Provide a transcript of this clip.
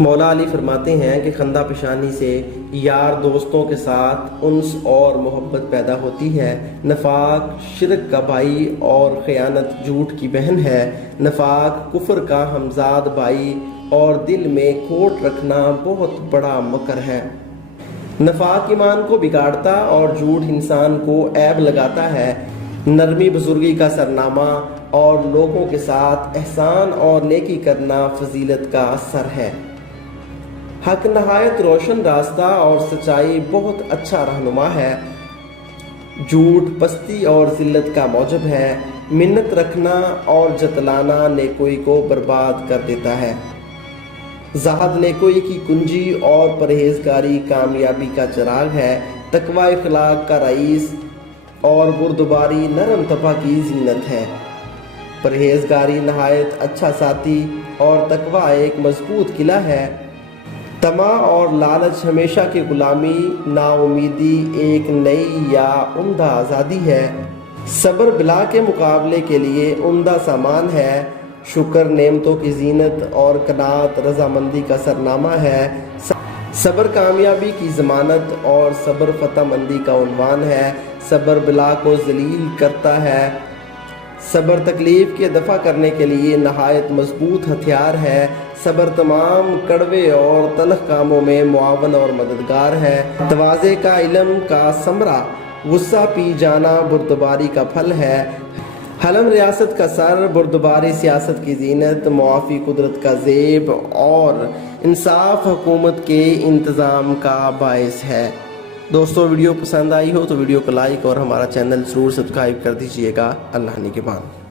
مولا علی فرماتے ہیں کہ خندہ پیشانی سے یار دوستوں کے ساتھ انس اور محبت پیدا ہوتی ہے۔ نفاق شرک کا بھائی اور خیانت جھوٹ کی بہن ہے۔ نفاق کفر کا ہمزاد بھائی اور دل میں کھوٹ رکھنا بہت بڑا مکر ہے۔ نفاق ایمان کو بگاڑتا اور جھوٹ انسان کو عیب لگاتا ہے۔ نرمی بزرگی کا سرنامہ اور لوگوں کے ساتھ احسان اور نیکی کرنا فضیلت کا سر ہے۔ حق نہایت روشن راستہ اور سچائی بہت اچھا رہنما ہے۔ جھوٹ پستی اور ذلت کا موجب ہے۔ منت رکھنا اور جتلانا نیکوئی کو برباد کر دیتا ہے۔ زہد نیکوئی کی کنجی اور پرہیزگاری کامیابی کا چراغ ہے۔ تقوی اخلاق کا رئیس اور بردباری نرم طبع کی زینت ہے۔ پرہیزگاری نہایت اچھا ساتھی اور تقوی ایک مضبوط قلعہ ہے۔ طمع اور لالچ ہمیشہ کی غلامی، نا امیدی ایک نئی یا عمدہ آزادی ہے۔ صبر بلا کے مقابلے کے لیے عمدہ سامان ہے۔ شکر نعمتوں کی زینت اور قناعت رضامندی کا سرنامہ ہے۔ صبر کامیابی کی ضمانت اور صبر فتح مندی کا عنوان ہے۔ صبر بلا کو ذلیل کرتا ہے۔ صبر تکلیف کے دفع کرنے کے لیے نہایت مضبوط ہتھیار ہے۔ صبر تمام کڑوے اور تلخ کاموں میں معاون اور مددگار ہے۔ تواضع کا علم کا ثمرہ غصہ پی جانا بردباری کا پھل ہے۔ حلم ریاست کا سر، بردباری سیاست کی زینت، معافی قدرت کا زیب اور انصاف حکومت کے انتظام کا باعث ہے۔ دوستو ویڈیو پسند آئی ہو تو ویڈیو کو لائک اور ہمارا چینل ضرور سبسکرائب کر دیجئے گا۔ اللہ نگہبان۔